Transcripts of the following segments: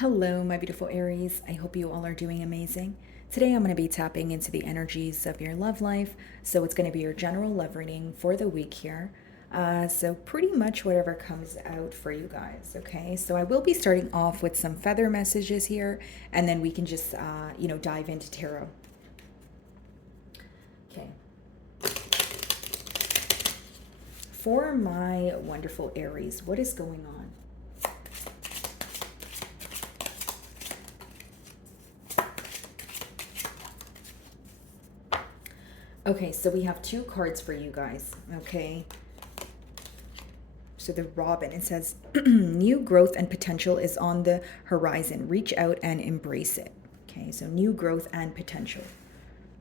Hello, my beautiful Aries. I hope you all are doing amazing. Today, I'm going to be tapping into the energies of your love life. So, it's going to be your general love reading for the week here. So, pretty much whatever comes out for you guys. Okay. So, I will be starting off with some feather messages here, and then we can just, dive into tarot. Okay. For my wonderful Aries, what is going on? Okay, so we have two cards for you guys, okay? So the Robin, it says, new growth and potential is on the horizon. Reach out and embrace it. Okay, so new growth and potential.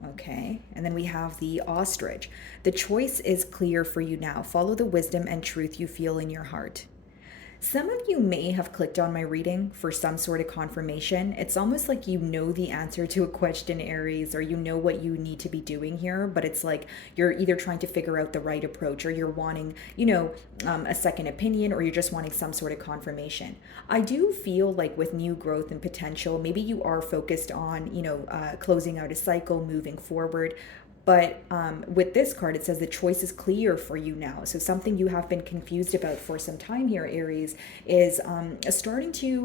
Okay, and then we have the Ostrich. The choice is clear for you now. Follow the wisdom and truth you feel in your heart. Some of you may have clicked on my reading for some sort of confirmation. It's almost like you know the answer to a question, Aries, or you know what you need to be doing here, but it's like you're either trying to figure out the right approach or you're wanting, a second opinion, or you're just wanting some sort of confirmation. I do feel like with new growth and potential, maybe you are focused on, closing out a cycle, moving forward, but with this card, it says the choice is clear for you now. So something you have been confused about for some time here, Aries, is starting to,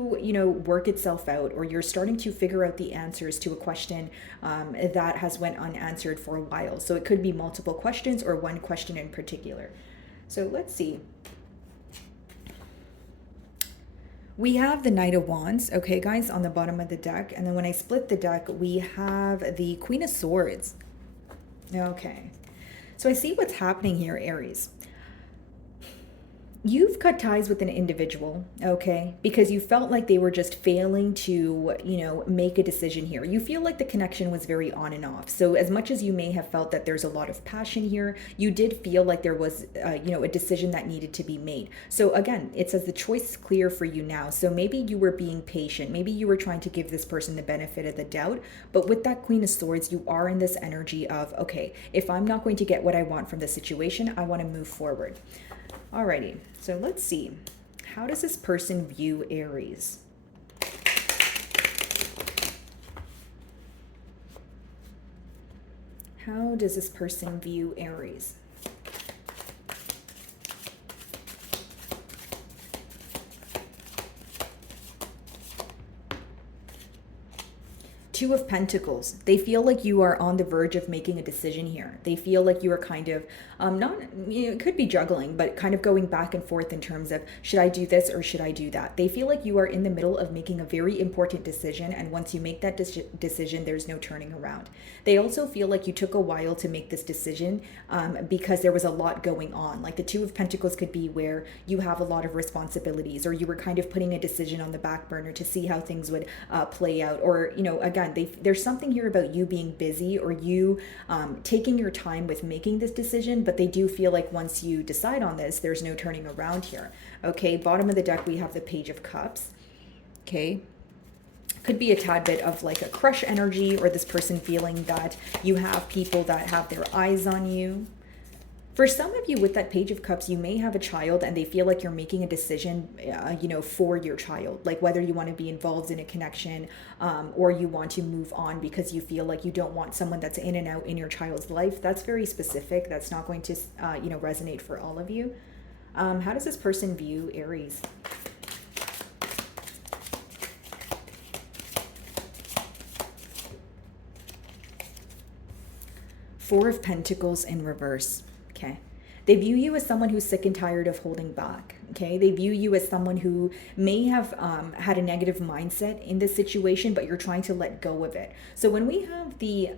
work itself out, or you're starting to figure out the answers to a question that has went unanswered for a while. So it could be multiple questions or one question in particular. So let's see. We have the Knight of Wands, okay, guys, on the bottom of the deck. And then when I split the deck, we have the Queen of Swords. Okay. So I see what's happening here, Aries. You've cut ties with an individual, okay, because you felt like they were just failing to, make a decision here. You feel like the connection was very on and off. So as much as you may have felt that there's a lot of passion here, you did feel like there was, a decision that needed to be made. So again, it says the choice is clear for you now. So maybe you were being patient. Maybe you were trying to give this person the benefit of the doubt. But with that Queen of Swords, you are in this energy of, okay, if I'm not going to get what I want from the situation, I want to move forward. Alrighty, so let's see. How does this person view Aries? How does this person view Aries? Two of Pentacles. They feel like you are on the verge of making a decision here. They feel like you are kind of not, it could be juggling, but kind of going back and forth in terms of, should I do this or should I do that? They feel like you are in the middle of making a very important decision. And once you make that decision, there's no turning around. They also feel like you took a while to make this decision because there was a lot going on. Like the Two of Pentacles could be where you have a lot of responsibilities, or you were kind of putting a decision on the back burner to see how things would play out. Or, again, there's something here about you being busy, or you taking your time with making this decision, but they do feel like once you decide on this, there's no turning around here. Okay, bottom of the deck, we have the Page of Cups. Okay, could be a tad bit of like a crush energy, or this person feeling that you have people that have their eyes on you. For some of you with that Page of Cups, you may have a child and they feel like you're making a decision, for your child, like whether you want to be involved in a connection or you want to move on because you feel like you don't want someone that's in and out in your child's life. That's very specific. That's not going to, resonate for all of you. How does this person view Aries? Four of Pentacles in reverse. Okay. They view you as someone who's sick and tired of holding back. Okay. They view you as someone who may have had a negative mindset in this situation, but you're trying to let go of it. So when we have the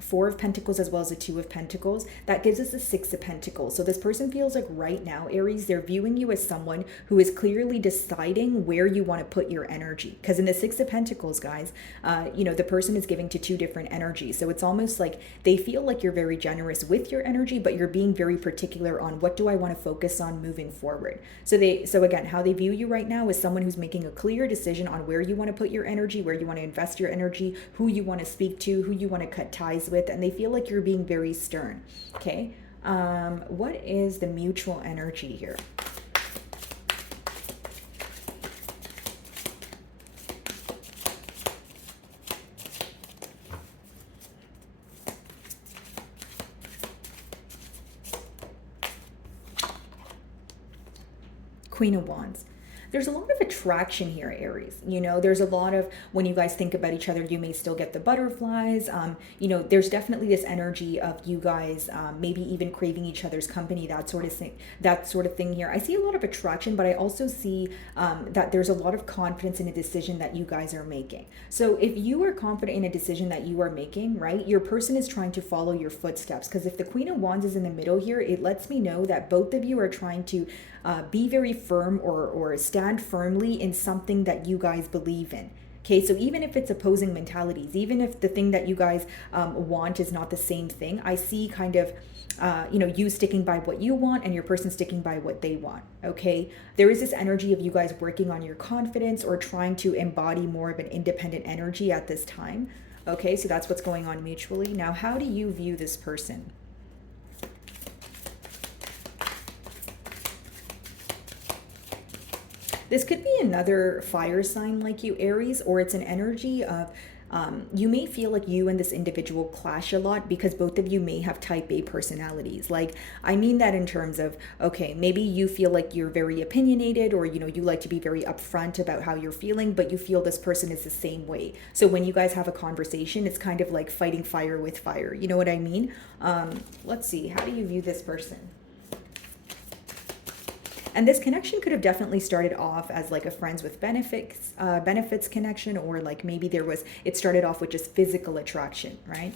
Four of Pentacles as well as the Two of Pentacles, that gives us the Six of Pentacles. So this person feels like right now, Aries, they're viewing you as someone who is clearly deciding where you want to put your energy. Because in the Six of Pentacles, guys, the person is giving to two different energies. So it's almost like they feel like you're very generous with your energy, but you're being very particular on what do I want to focus on moving forward. So again, how they view you right now is someone who's making a clear decision on where you want to put your energy, where you want to invest your energy, who you want to speak to, who you want to cut ties with, and they feel like you're being very stern. Okay. What is the mutual energy here? Queen of Wands. There's a lot of attraction here, Aries. There's a lot of, when you guys think about each other, you may still get the butterflies. There's definitely this energy of you guys maybe even craving each other's company, that sort of thing here. I see a lot of attraction, but I also see that there's a lot of confidence in a decision that you guys are making. So if you are confident in a decision that you are making, right, your person is trying to follow your footsteps. Because if the Queen of Wands is in the middle here, it lets me know that both of you are trying to be very firm or stand firmly in something that you guys believe in. Okay, so even if it's opposing mentalities, even if the thing that you guys want is not the same thing, I see kind of, you sticking by what you want and your person sticking by what they want. Okay, there is this energy of you guys working on your confidence or trying to embody more of an independent energy at this time. Okay, so that's what's going on mutually. Now, how do you view this person? This could be another fire sign like you, Aries, or it's an energy of you may feel like you and this individual clash a lot because both of you may have type A personalities. Like, I mean that in terms of, okay, maybe you feel like you're very opinionated or, you like to be very upfront about how you're feeling, but you feel this person is the same way. So when you guys have a conversation, it's kind of like fighting fire with fire. You know what I mean? Let's see. How do you view this person? And this connection could have definitely started off as like a friends with benefits connection, or like maybe it started off with just physical attraction, right?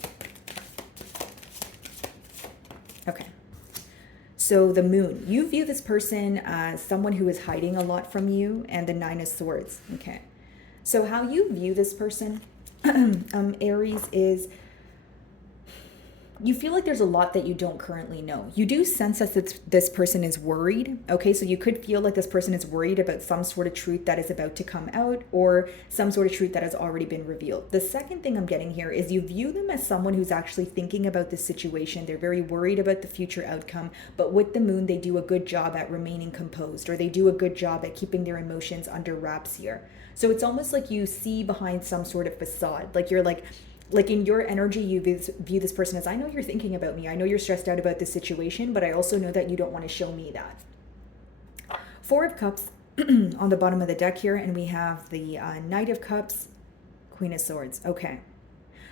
Okay. So the moon, you view this person as someone who is hiding a lot from you, and the 9 of Swords. Okay. So how you view this person, Aries, is you feel like there's a lot that you don't currently know. You do sense that this person is worried. Okay, so you could feel like this person is worried about some sort of truth that is about to come out, or some sort of truth that has already been revealed. The second thing I'm getting here is you view them as someone who's actually thinking about this situation. They're very worried about the future outcome, but with the moon, they do a good job at remaining composed, or they do a good job at keeping their emotions under wraps here. So it's almost like you see behind some sort of facade. Like you're like in your energy, you view this person as, I know you're thinking about me. I know you're stressed out about this situation, but I also know that you don't want to show me that. 4 of Cups on the bottom of the deck here, and we have the Knight of Cups, Queen of Swords. Okay.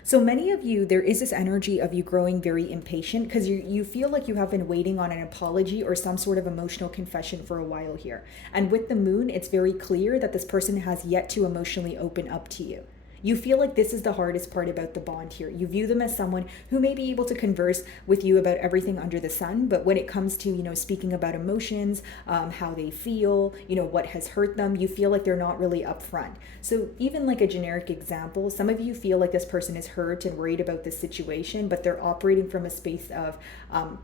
So many of you, there is this energy of you growing very impatient because you feel like you have been waiting on an apology or some sort of emotional confession for a while here. And with the moon, it's very clear that this person has yet to emotionally open up to you. You feel like this is the hardest part about the bond here. You view them as someone who may be able to converse with you about everything under the sun, but when it comes to, speaking about emotions, how they feel, what has hurt them, you feel like they're not really upfront. So even like a generic example, some of you feel like this person is hurt and worried about this situation, but they're operating from a space of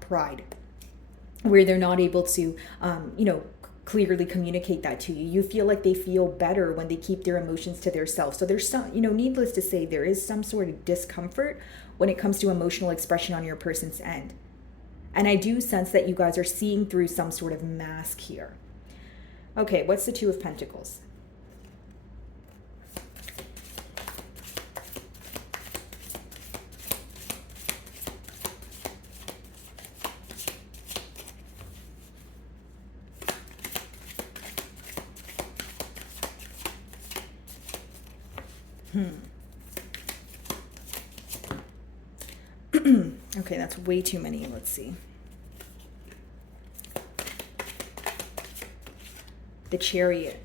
pride, where they're not able to, clearly communicate that to you. You feel like they feel better when they keep their emotions to themselves. So there's some, needless to say, there is some sort of discomfort when it comes to emotional expression on your person's end. And I do sense that you guys are seeing through some sort of mask here. Okay, what's the 2 of Pentacles? Okay, that's way too many. Let's see. The Chariot.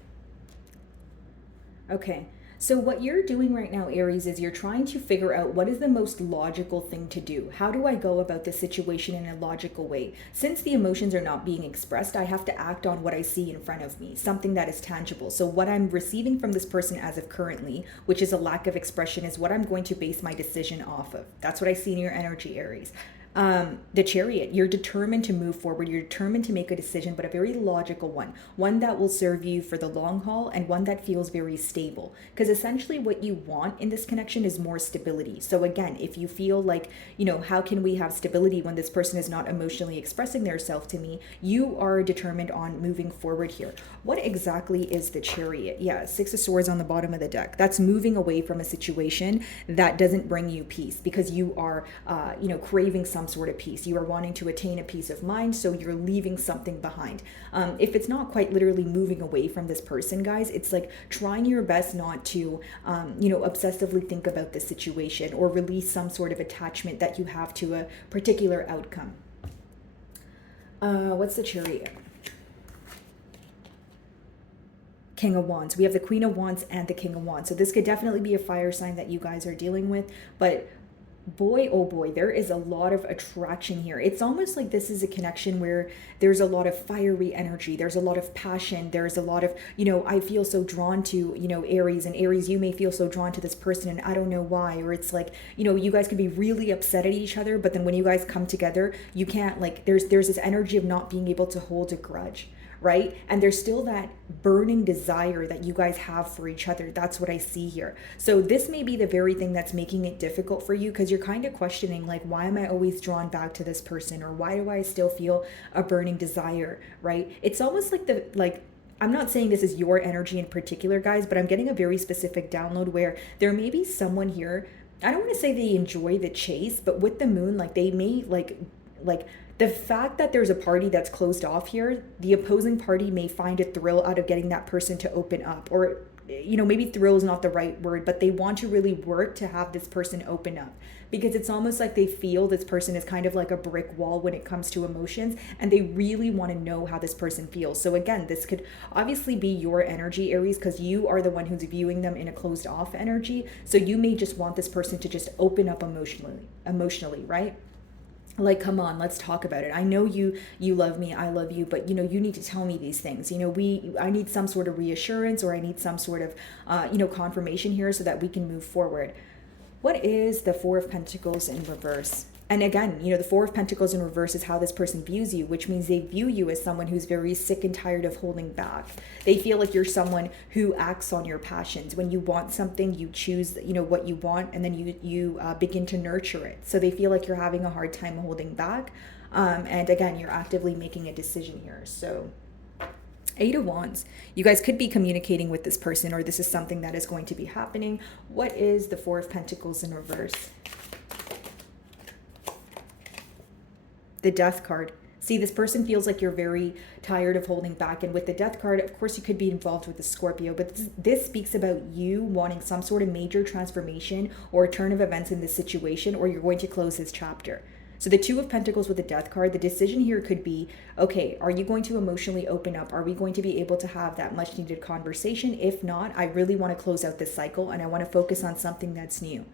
Okay, so what you're doing right now, Aries, is you're trying to figure out what is the most logical thing to do. How do I go about this situation in a logical way? Since the emotions are not being expressed, I have to act on what I see in front of me, something that is tangible. So what I'm receiving from this person as of currently, which is a lack of expression, is what I'm going to base my decision off of. That's what I see in your energy, Aries. The Chariot, you're determined to move forward. You're determined to make a decision, but a very logical one that will serve you for the long haul, and one that feels very stable. Because essentially what you want in this connection is more stability. So again, if you feel like, how can we have stability when this person is not emotionally expressing themselves to me, you are determined on moving forward here. What exactly is the Chariot? Yeah, 6 of Swords on the bottom of the deck. That's moving away from a situation that doesn't bring you peace, because you are, craving some some sort of peace. You are wanting to attain a peace of mind, so you're leaving something behind. If it's not quite literally moving away from this person, guys, it's like trying your best not to, obsessively think about the situation or release some sort of attachment that you have to a particular outcome. What's the Chariot? King of Wands. We have the Queen of Wands and the King of Wands. So this could definitely be a fire sign that you guys are dealing with. But boy, oh boy, there is a lot of attraction here. It's almost like this is a connection where there's a lot of fiery energy. There's a lot of passion. There's a lot of, I feel so drawn to, Aries. And Aries, you may feel so drawn to this person and I don't know why. Or it's like, you guys could be really upset at each other. But then when you guys come together, you can't, like, there's this energy of not being able to hold a grudge. Right? And there's still that burning desire that you guys have for each other. That's what I see here. So this may be the very thing that's making it difficult for you, because you're kind of questioning, like, why am I always drawn back to this person? Or why do I still feel a burning desire? Right? It's almost like I'm not saying this is your energy in particular, guys, but I'm getting a very specific download where there may be someone here. I don't want to say they enjoy the chase, but with the moon, like, they may like the fact that there's a party that's closed off here, the opposing party may find a thrill out of getting that person to open up. Or, maybe thrill is not the right word, but they want to really work to have this person open up. Because it's almost like they feel this person is kind of like a brick wall when it comes to emotions, and they really want to know how this person feels. So again, this could obviously be your energy, Aries, because you are the one who's viewing them in a closed off energy. So you may just want this person to just open up emotionally, right? Like, come on, let's talk about it. I know you love me, I love you, but you need to tell me these things. I need some sort of reassurance, or I need some sort of confirmation here so that we can move forward. What is the Four of Pentacles in reverse? And again, the Four of Pentacles in reverse is how this person views you, which means they view you as someone who's very sick and tired of holding back. They feel like you're someone who acts on your passions. When you want something, you choose, what you want, and then you begin to nurture it. So they feel like you're having a hard time holding back. And again, you're actively making a decision here. So Eight of Wands. You guys could be communicating with this person, or this is something that is going to be happening. What is the Four of Pentacles in reverse? The Death card. See, this person feels like you're very tired of holding back. And with the Death card, of course, you could be involved with the Scorpio. But this speaks about you wanting some sort of major transformation or a turn of events in this situation, or you're going to close this chapter. So the Two of Pentacles with the Death card, the decision here could be, okay, are you going to emotionally open up? Are we going to be able to have that much needed conversation? If not, I really want to close out this cycle and I want to focus on something that's new.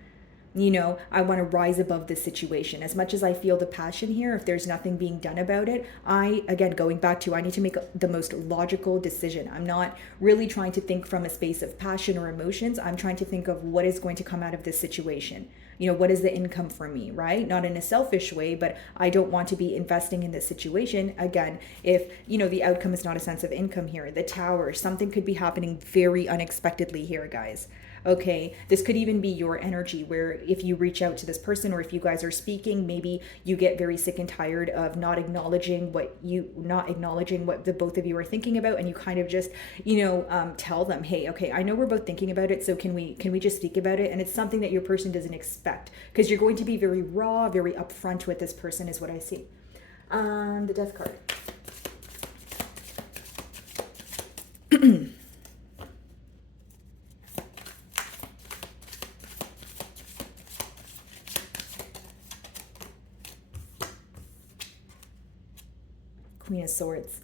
I want to rise above this situation. As much as I feel the passion here, if there's nothing being done about it, going back to, I need to make the most logical decision. I'm not really trying to think from a space of passion or emotions. I'm trying to think of what is going to come out of this situation. What is the income for me, right? Not in a selfish way, but I don't want to be investing in this situation. Again, if, the outcome is not a sense of income here, the Tower, something could be happening very unexpectedly here, guys. Okay, this could even be your energy where if you reach out to this person, or if you guys are speaking, maybe you get very sick and tired of not acknowledging what the both of you are thinking about, and you kind of just, tell them, hey, okay, I know we're both thinking about it, so can we just speak about it? And it's something that your person doesn't expect, because you're going to be very raw, very upfront with this person, is what I see. The Death card. Queen of Swords.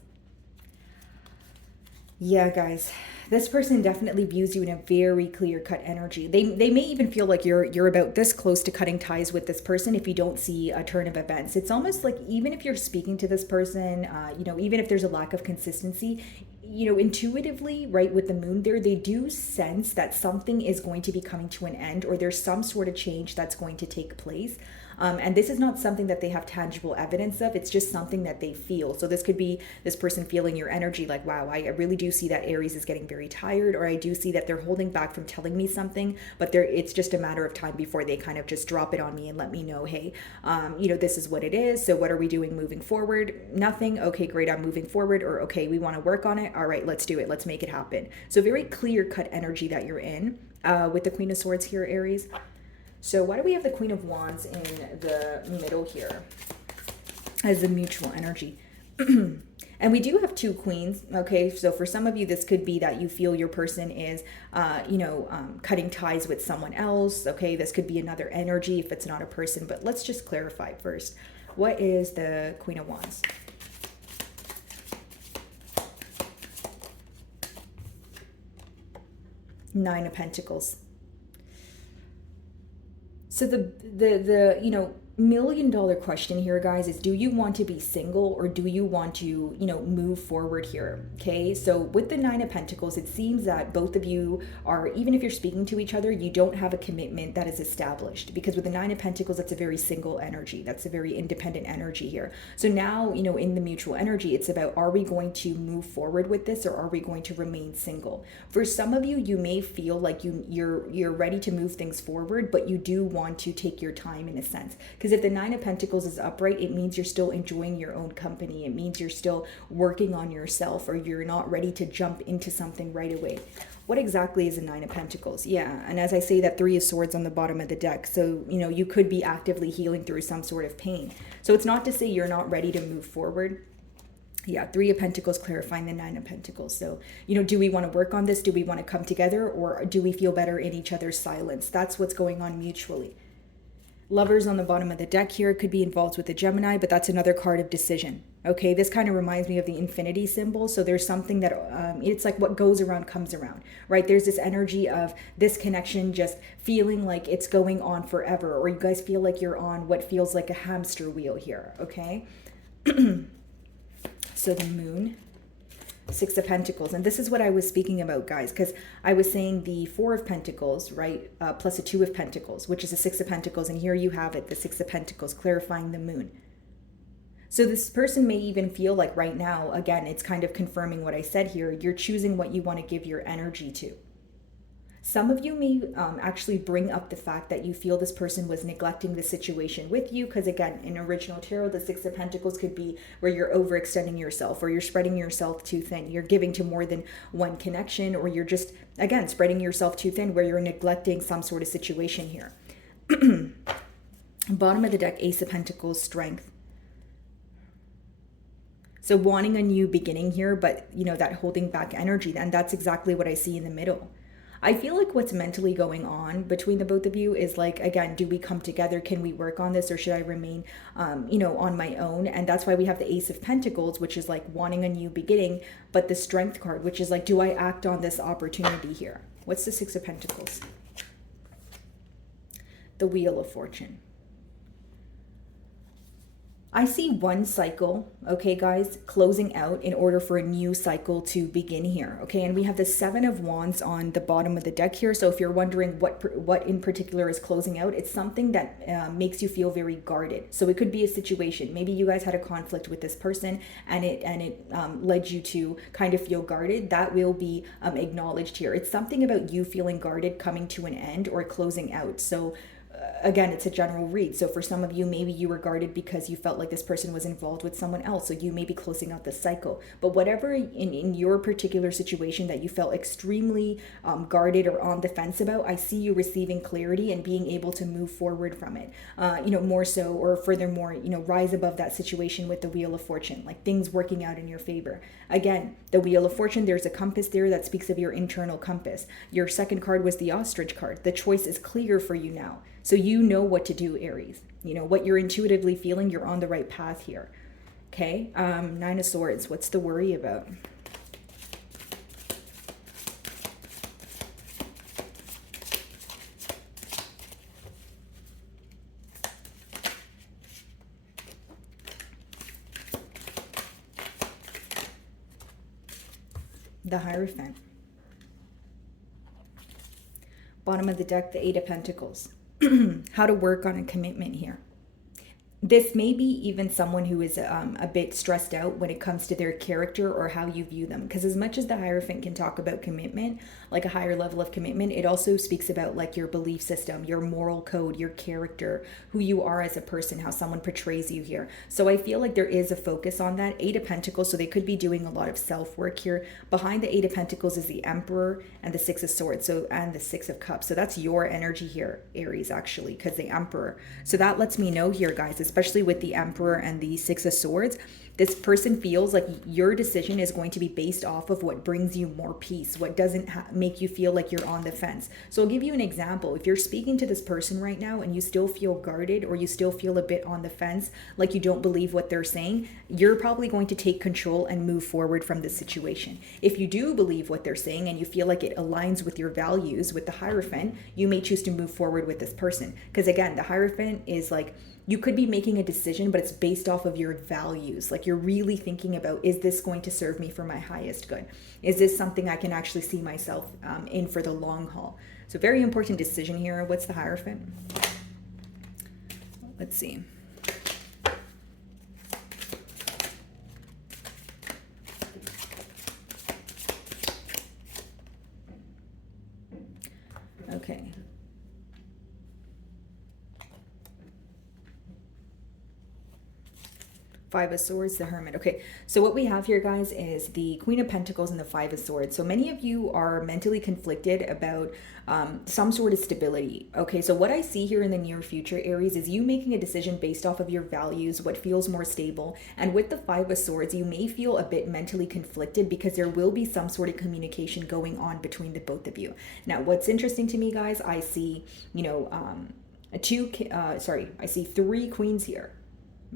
Yeah, guys, this person definitely views you in a very clear-cut energy. They may even feel like you're about this close to cutting ties with this person if you don't see a turn of events. It's almost like even if you're speaking to this person, even if there's a lack of consistency, intuitively, right, with the moon there, they do sense that something is going to be coming to an end, or there's some sort of change that's going to take place. And this is not something that they have tangible evidence of. It's just something that they feel. So this could be this person feeling your energy like, wow, I really do see that Aries is getting very tired, or I do see that they're holding back from telling me something, but it's just a matter of time before they kind of just drop it on me and let me know, hey, this is what it is. So what are we doing moving forward? Nothing. Okay, great. I'm moving forward. Or okay, we want to work on it. All right, let's do it. Let's make it happen. So very clear cut energy that you're in with the Queen of Swords here, Aries. So why do we have the Queen of Wands in the middle here as the mutual energy? And we do have two queens, okay? So for some of you, this could be that you feel your person is, cutting ties with someone else, okay? This could be another energy if it's not a person, but let's just clarify first. What is the Queen of Wands? Nine of Pentacles. So the million dollar question here, guys, is do you want to be single or do you want to, move forward here? Okay. So with the Nine of Pentacles, it seems that both of you are, even if you're speaking to each other, you don't have a commitment that is established, because with the Nine of Pentacles, that's a very single energy. That's a very independent energy here. So now, in the mutual energy, it's about, are we going to move forward with this or are we going to remain single? For some of you, you may feel like you're ready to move things forward, but you do want to take your time in a sense. Because if the Nine of Pentacles is upright, it means you're still enjoying your own company. It means you're still working on yourself, or you're not ready to jump into something right away. What exactly is a Nine of Pentacles? Yeah, and as I say, that Three of Swords on the bottom of the deck. So, you could be actively healing through some sort of pain. So it's not to say you're not ready to move forward. Yeah, Three of Pentacles clarifying the Nine of Pentacles. So, do we want to work on this? Do we want to come together, or do we feel better in each other's silence? That's what's going on mutually. Lovers on the bottom of the deck here could be involved with the Gemini, but that's another card of decision. Okay, this kind of reminds me of the infinity symbol. So there's something that it's like what goes around comes around, right? There's this energy of this connection just feeling like it's going on forever, or you guys feel like you're on what feels like a hamster wheel here, okay? So the Moon, Six of Pentacles. And this is what I was speaking about, guys, because I was saying the Four of Pentacles, right, plus a Two of Pentacles, which is a Six of Pentacles. And here you have it, the Six of Pentacles, clarifying the Moon. So this person may even feel like right now, again, it's kind of confirming what I said here, you're choosing what you want to give your energy to. Some of you may actually bring up the fact that you feel this person was neglecting the situation with you, because again, in original tarot, the Six of Pentacles could be where you're overextending yourself, or you're spreading yourself too thin. You're giving to more than one connection, or you're just, again, spreading yourself too thin where you're neglecting some sort of situation here. Bottom of the deck, Ace of Pentacles, Strength. So wanting a new beginning here, but that holding back energy, and that's exactly what I see in the middle. I feel like what's mentally going on between the both of you is like, again, do we come together? Can we work on this, or should I remain, on my own? And that's why we have the Ace of Pentacles, which is like wanting a new beginning, but the Strength card, which is like, do I act on this opportunity here? What's the Six of Pentacles? The Wheel of Fortune. I see one cycle, okay, guys, closing out in order for a new cycle to begin here, okay? And we have the Seven of Wands on the bottom of the deck here. So if you're wondering what in particular is closing out, it's something that makes you feel very guarded. So it could be a situation. Maybe you guys had a conflict with this person, and it led you to kind of feel guarded. That will be acknowledged here. It's something about you feeling guarded coming to an end or closing out. So again, it's a general read. So for some of you, maybe you were guarded because you felt like this person was involved with someone else. So you may be closing out the cycle. But whatever in your particular situation that you felt extremely guarded or on the fence about, I see you receiving clarity and being able to move forward from it. More so, or furthermore, rise above that situation with the Wheel of Fortune, like things working out in your favor. Again, the Wheel of Fortune, there's a compass there that speaks of your internal compass. Your second card was the Ostrich card. The choice is clear for you now. So you know what to do, Aries. What you're intuitively feeling, you're on the right path here. Okay, Nine of Swords, what's the worry about? The Hierophant. Bottom of the deck, the Eight of Pentacles. How to work on a commitment here. This may be even someone who is a bit stressed out when it comes to their character or how you view them. Because as much as the Hierophant can talk about commitment, like a higher level of commitment, it also speaks about like your belief system, your moral code, your character, who you are as a person, how someone portrays you here. So I feel like there is a focus on that. Eight of Pentacles, so they could be doing a lot of self work here. Behind the Eight of Pentacles is the Emperor and the Six of Swords, so and the Six of Cups. So that's your energy here, Aries, actually, because the Emperor. So that lets me know here, guys, especially with the Emperor and the Six of Swords, this person feels like your decision is going to be based off of what brings you more peace, what doesn't make you feel like you're on the fence. So I'll give you an example. If you're speaking to this person right now and you still feel guarded or you still feel a bit on the fence, like you don't believe what they're saying, you're probably going to take control and move forward from this situation. If you do believe what they're saying and you feel like it aligns with your values, with the Hierophant, you may choose to move forward with this person. Because again, the Hierophant is like, you could be making a decision, but it's based off of your values. Like you're really thinking about, is this going to serve me for my highest good? Is this something I can actually see myself in for the long haul? So very important decision here. What's the Hierophant? Let's see. Okay. Five of Swords, the Hermit. Okay, so what we have here, guys, is the Queen of Pentacles and the Five of Swords. So many of you are mentally conflicted about some sort of stability. Okay, so what I see here in the near future, Aries, is you making a decision based off of your values, what feels more stable. And with the Five of Swords, you may feel a bit mentally conflicted because there will be some sort of communication going on between the both of you. Now, what's interesting to me, guys, I see, I see three queens here.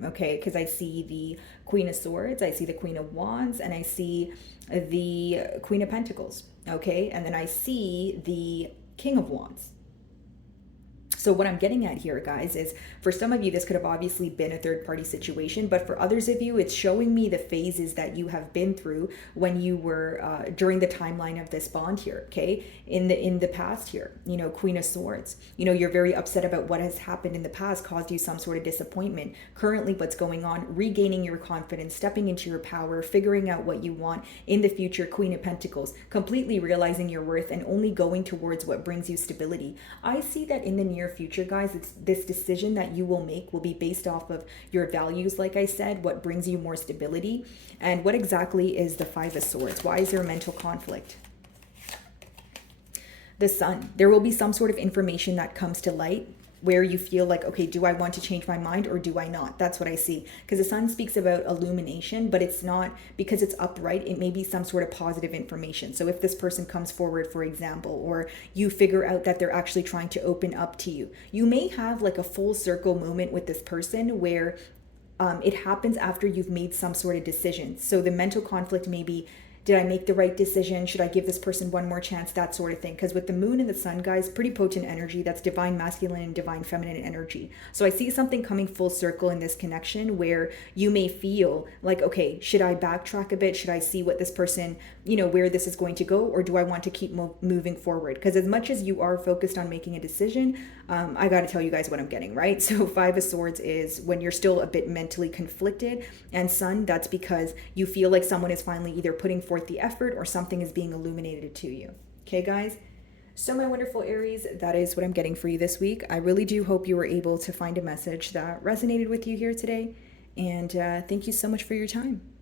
Okay, because I see the Queen of Swords, I see the Queen of Wands, and I see the Queen of Pentacles. Okay, and then I see the King of Wands. So what I'm getting at here, guys, is for some of you, this could have obviously been a third party situation, but for others of you, it's showing me the phases that you have been through when you were during the timeline of this bond here. Okay, in the past here, Queen of Swords, you're very upset about what has happened in the past, caused you some sort of disappointment. Currently, what's going on, regaining your confidence, stepping into your power, figuring out what you want in the future. Queen of Pentacles, completely realizing your worth and only going towards what brings you stability. I see that in the near future, guys, it's this decision that you will make will be based off of your values, like I said, what brings you more stability. And what exactly is the Five of Swords? Why is there a mental conflict? The Sun. There will be some sort of information that comes to light where you feel like, okay, do I want to change my mind or do I not? That's what I see. Because the Sun speaks about illumination, but it's not, because it's upright, it may be some sort of positive information. So if this person comes forward, for example, or you figure out that they're actually trying to open up to you, you may have like a full circle moment with this person where it happens after you've made some sort of decision. So the mental conflict may be, did I make the right decision? Should I give this person one more chance? That sort of thing. Because with the Moon and the Sun, guys, pretty potent energy. That's divine masculine and divine feminine energy. So I see something coming full circle in this connection where you may feel like, okay, should I backtrack a bit? Should I see what this person, where this is going to go? Or do I want to keep moving forward? Because as much as you are focused on making a decision, I got to tell you guys what I'm getting, right? So Five of Swords is when you're still a bit mentally conflicted. And Sun, that's because you feel like someone is finally either putting forth the effort or something is being illuminated to you. Okay, guys? So my wonderful Aries, that is what I'm getting for you this week. I really do hope you were able to find a message that resonated with you here today. And thank you so much for your time.